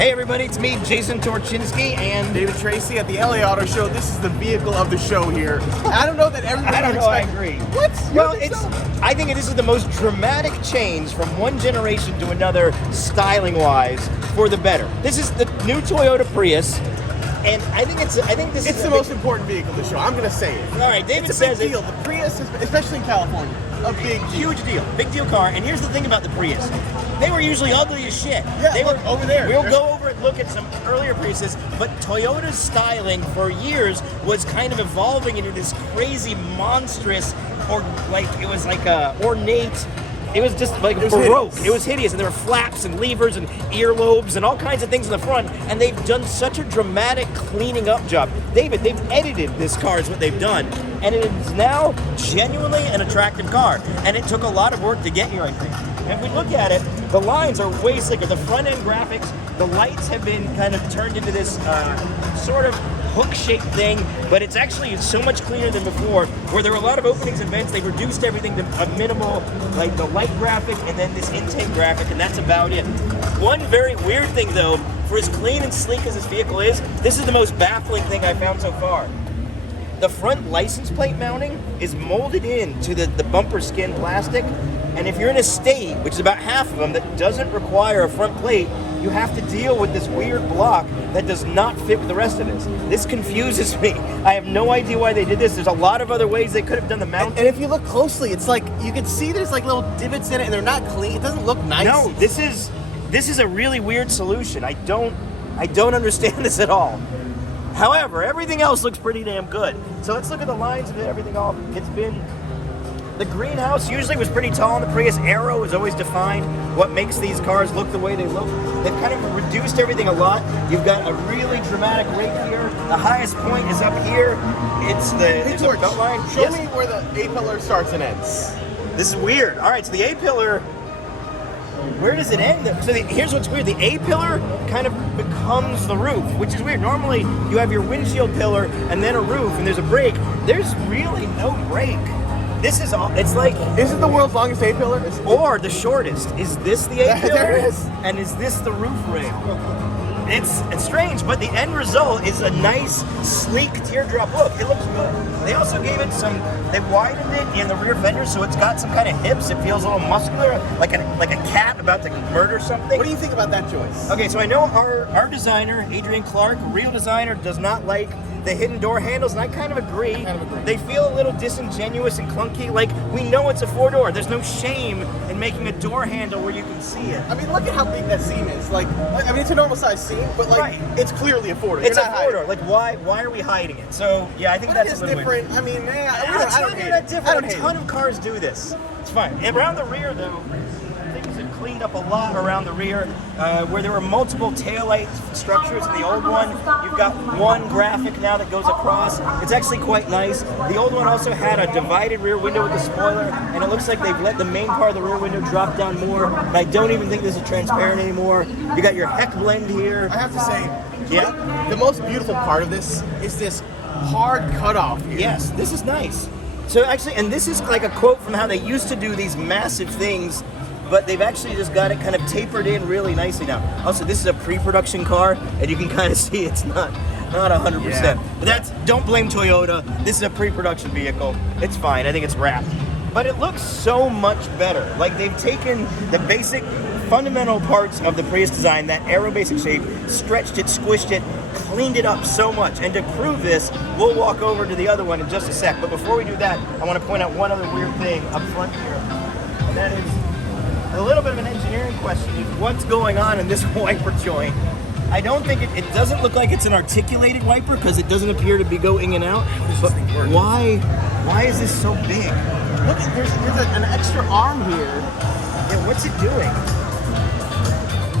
Hey everybody, it's me, Jason Torchinsky, and David Tracy at the LA Auto Show. This is the vehicle of the show here. I don't know that everybody. I don't know. I agree. What? Well, I think this is the most dramatic change from one generation to another, styling-wise, for the better. This is the new Toyota Prius, and I think this is the most important vehicle of the show. I'm gonna say it. All right, David it's a big says deal. The Prius, especially in California, a big deal. Big deal car. And here's the thing about the Prius: they were usually ugly as shit. Yeah, they look, were over there. We'll go over and look at some earlier Priuses, but Toyota's styling for years was kind of evolving into this crazy, monstrous, or like it was like a ornate. It was just like baroque. It was hideous, and there were flaps and levers and earlobes and all kinds of things in the front. And they've done such a dramatic cleaning up job. David, they've edited this car is what they've done, and it is now genuinely an attractive car. And it took a lot of work to get here, I think. And if we look at it, the lines are way slicker. The front end graphics, the lights have been kind of turned into this sort of hook-shaped thing, but it's actually so much cleaner than before, where there were a lot of openings and vents. They've reduced everything to a minimal, like the light graphic and then this intake graphic, and that's about it. One very weird thing, though, for as clean and sleek as this vehicle is, this is the most baffling thing I found so far. The front license plate mounting is molded into the bumper skin plastic, and if you're in a state, which is about half of them, that doesn't require a front plate, you have to deal with this weird block that does not fit with the rest of this. This confuses me. I have no idea why they did this. There's a lot of other ways they could have done the mounting. And if you look closely, it's like you can see there's like little divots in it, and they're not clean. It doesn't look nice. No, this is a really weird solution. I don't understand this at all. However, everything else looks pretty damn good. So let's look at the lines of everything all. It's been. The greenhouse usually was pretty tall in the Prius. Aero is always defined what makes these cars look the way they look. They've kind of reduced everything a lot. You've got a really dramatic rake here. The highest point is up here. It's there's a belt line. Show me where the A-pillar starts and ends. This is weird. All right, so the A-pillar, where does it end? So here's what's weird. The A-pillar kind of becomes the roof, which is weird. Normally, you have your windshield pillar and then a roof, and there's a brake. There's really no brake. This is all, it's like... Is it the world's longest A-pillar? Or the shortest. Is this the A-pillar? There it is. And is this the roof rail? It's strange, but the end result is a nice, sleek teardrop look. It looks good. They also gave it they widened it in the rear fender, so it's got some kind of hips. It feels a little muscular, like a cat about to murder something. What do you think about that choice? Okay, so I know our designer, Adrian Clark, real designer, does not like the hidden door handles, and I kind of agree. They feel a little disingenuous and clunky. Like, we know it's a four-door. There's no shame in making a door handle where you can see it. I mean, look at how big that seam is. Like, I mean, it's a normal size seam, but like, It's clearly a four-door. It's a four-door. Like, why are we hiding it? So, yeah, I think that's a little different. Weird. I mean, man, I don't hate it. A ton of cars do this. It's fine. And around the rear, though, things have cleaned up a lot around the rear. Where there were multiple taillight structures in the old one, you've got one graphic now that goes across. It's actually quite nice. The old one also had a divided rear window with a spoiler, and it looks like they've let the main part of the rear window drop down more. And I don't even think this is transparent anymore. You got your heck blend here. I have to say, the most beautiful part of this is this hard cutoff here. Yes, this is nice. So actually, and this is like a quote from how they used to do these massive things, but they've actually just got it kind of tapered in really nicely now. Also, this is a pre-production car, and you can kind of see it's not 100%. Yeah. But don't blame Toyota. This is a pre-production vehicle. It's fine. I think it's wrapped. But it looks so much better. Like, they've taken the basic fundamental parts of the Prius design, that aero basic shape, stretched it, squished it, cleaned it up so much. And to prove this, we'll walk over to the other one in just a sec. But before we do that, I want to point out one other weird thing up front here. And that is a little bit of an engineering question. Is what's going on in this wiper joint? I don't think it doesn't look like it's an articulated wiper, because it doesn't appear to be going in and out. But why is this so big? Look, there's an extra arm here. Yeah, what's it doing?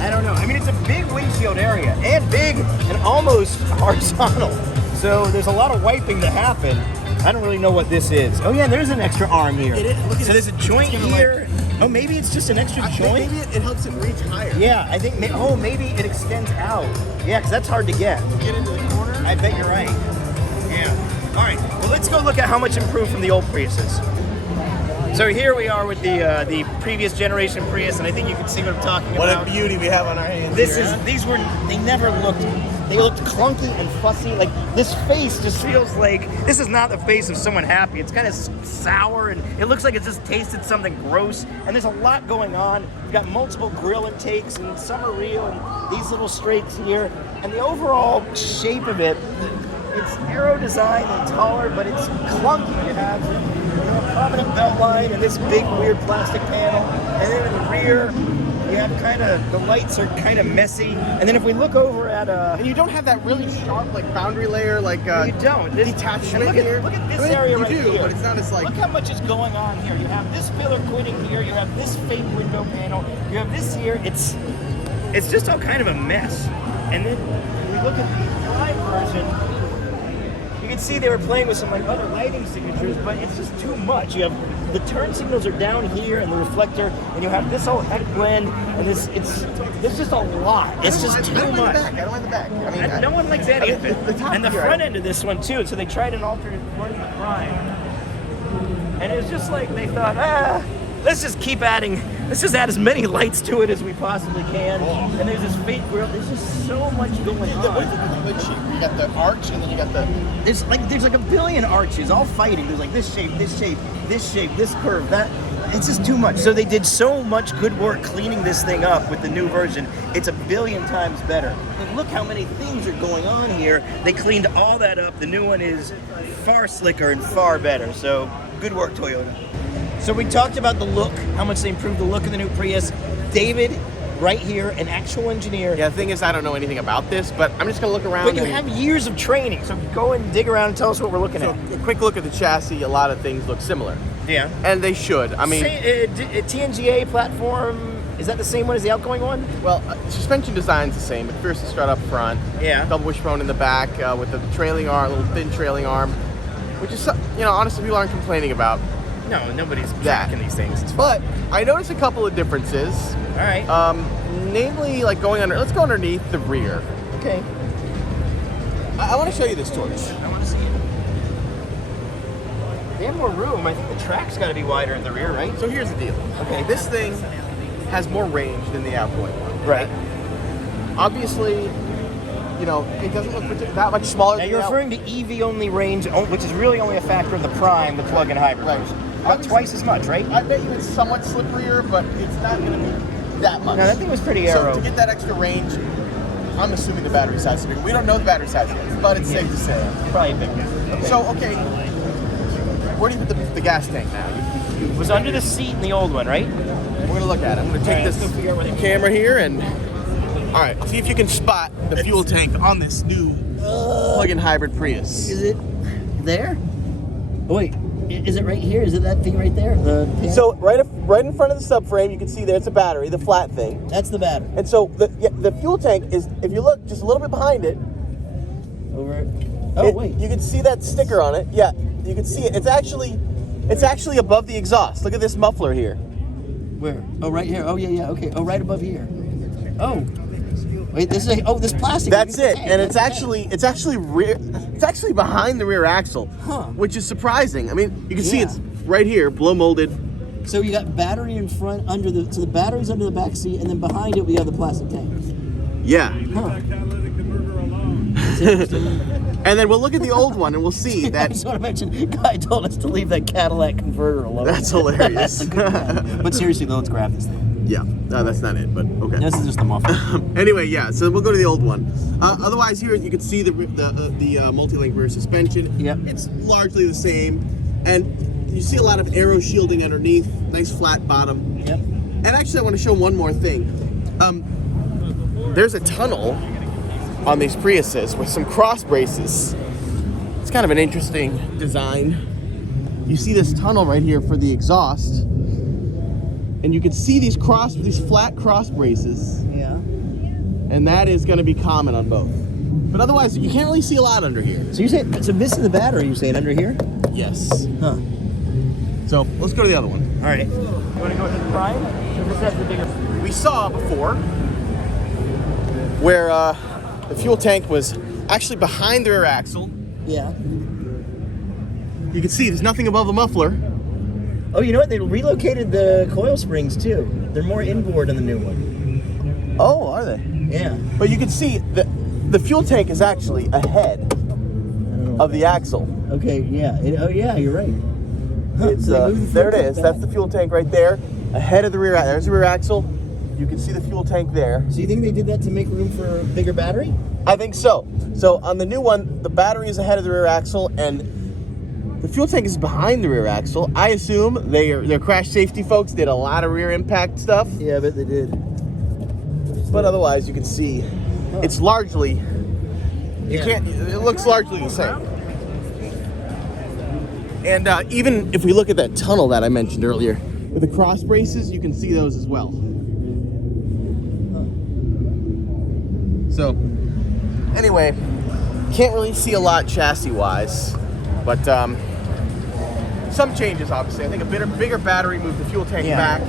I don't know. I mean, it's a big windshield area, and big and almost horizontal. So there's a lot of wiping to happen. I don't really know what this is. Oh yeah, there's an extra arm here. It is. Look at so there's a joint here. Oh, maybe it's just an extra joint? Maybe it helps it reach higher. Yeah, I think, maybe it extends out. Yeah, because that's hard to get. Get into the corner? I bet you're right. Yeah. All right, well, let's go look at how much improved from the old Priuses. So here we are with the previous generation Prius, and I think you can see what I'm talking What about. a beauty we have on our hands. This here, is huh? they looked clunky and fussy. Like this face just feels like this is not the face of someone happy. It's kind of sour, and it looks like it's just tasted something gross. And there's a lot going on. You've got multiple grill intakes, and some are real, and these little strakes here. And the overall shape of it, it's narrow design and taller, but it's clunky. You have a prominent belt line and this big weird plastic panel, and then in the rear you have the lights are kind of messy. And then if we look over at And you don't have that really sharp like boundary layer like you don't. This, detachment and here. look at this area right you do, here. but it's not as like. Look how much is going on here. You have this pillar quitting here. You have this fake window panel. You have this here. It's just all kind of a mess. And then when we look at the Prime version, you can see they were playing with some like other lighting signatures, but it's just too much. You have the turn signals are down here and the reflector, and you have this whole heck blend, and there's just a lot. It's just too much. I don't like the back. I mean, No one likes any of it. the top And the here, front end of this one too. So they tried an alternate running the Prime, and it was just like they thought, let's just keep adding. Let's just add as many lights to it as we possibly can. And there's this fake grill. There's just so much going on. You got the arch, and then you got the. There's like a billion arches all fighting. There's like this shape, this shape, this shape, this curve, that. It's just too much. So they did so much good work cleaning this thing up with the new version. It's a billion times better. And look how many things are going on here. They cleaned all that up. The new one is far slicker and far better. So good work, Toyota. So we talked about the look, how much they improved the look of the new Prius. David, right here, an actual engineer. Yeah, the thing is, I don't know anything about this, but I'm just gonna look around. But you have years of training, so go and dig around and tell us what we're looking at. a quick look at the chassis. A lot of things look similar, Yeah. and they should. I mean, TNGA platform, is that the same one as the outgoing one? well, suspension design's the same. McPherson strut up front. Yeah. Double wishbone in the back with the trailing arm, little thin trailing arm, which is, honestly, people aren't complaining about. No, nobody's That. tracking these things. It's But I noticed a couple of differences. all right. Namely, like let's go underneath the rear. Okay. I want to show you this torch. I want to see it. They have more room. I think the track's got to be wider in the rear, right? So here's the deal. Okay. This thing has more range than the outgoing one. Right. Obviously, it doesn't look that much smaller Now than you're the referring to EV only range, which is really only a factor of the Prime, the plug-in hybrid Right. version. About twice as much, right? I bet you it's somewhat slipperier, but it's not going to be that much. No, that thing was pretty aero. So to get that extra range, I'm assuming the battery size is bigger. We don't know the battery size yet, but it's safe to say. Probably a big one. Okay. So, okay, where do you put the gas tank now? It was under the seat in the old one, right? We're going to look at it. I'm going to take All right, this let's go figure out where they- camera here and... All right, see if you can spot the fuel tank on this new plug-in hybrid Prius. Is it there? Oh, wait, is it right here? Is it that thing right there? So right in front of the subframe, you can see there's a battery, the flat thing. That's the battery. And so the fuel tank is, if you look just a little bit behind it, Over. Oh, wait. you can see that sticker on it. Yeah, you can see it. It's actually above the exhaust. It's this muffler here. Where? Oh, right here. Oh, yeah. Okay. Oh, right above here. Oh. Wait, this is this plastic. That's it, and it's That's actually rear. It's actually behind the rear axle, Huh. which is surprising. I mean, you can see Yeah. it's right here, blow molded. So you got battery in front so the battery's under the back seat, and then behind it we have the plastic tank. Yeah. Huh. And then we'll look at the old one, and we'll see I that. just want to mention, guy told us to leave that Cadillac converter alone. That's hilarious. That's a good guy. But seriously, though, let's grab this thing. Yeah, no, that's not it, but okay. This is just the muffler. Anyway, yeah, so we'll go to the old one. Otherwise, here you can see the multi-link rear suspension. Yep. It's largely the same, and you see a lot of aero shielding underneath. Nice flat bottom. Yep. And actually, I want to show one more thing. There's a tunnel on these Priuses with some cross braces. It's kind of an interesting design. You see this tunnel right here for the exhaust. And you can see these flat cross braces, Yeah. and that is going to be common on both. But otherwise, you can't really see a lot under here. So you say this is the battery? You saying under here? Yes. Huh. So let's go to the other one. All right. You want to go to the Prime? So this has the bigger. We saw before where the fuel tank was actually behind the rear axle. Yeah. You can see there's nothing above the muffler. Oh, you know what? They relocated the coil springs too. They're more inboard in the new one. Oh, are they? Yeah. But you can see the fuel tank is actually ahead of the axle. Okay, yeah. Oh, yeah, you're right. Huh, It's so they moved the fuel there it tank is. back. That's the fuel tank right there, ahead of the rear. There's the rear axle. You can see the fuel tank there. So you think they did that to make room for a bigger battery? I think so. So on the new one, the battery is ahead of the rear axle, and the fuel tank is behind the rear axle. I assume their crash safety folks did a lot of rear impact stuff. Yeah, I bet they did. But otherwise, you can see it's largely. Yeah. It looks largely the same. And even if we look at that tunnel that I mentioned earlier, with the cross braces, you can see those as well. So, anyway, can't really see a lot chassis-wise, but some changes, obviously. I think a bigger battery moved the fuel tank back.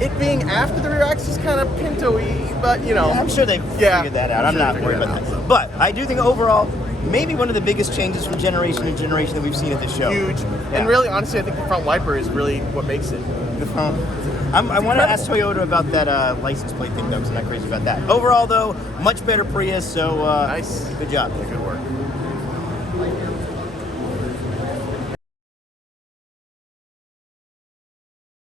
It being after the rear axle is kind of Pinto-y, but you know. Yeah, I'm sure they figured that out. I'm not worried about that. But I do think overall, maybe one of the biggest changes from generation to generation that we've seen at this show. Huge. Yeah. And really, honestly, I think the front wiper is really what makes it. The front. I want to ask Toyota about that license plate thing, though, because I'm not crazy about that. Overall, though, much better Prius, so Nice. Good job. Good work.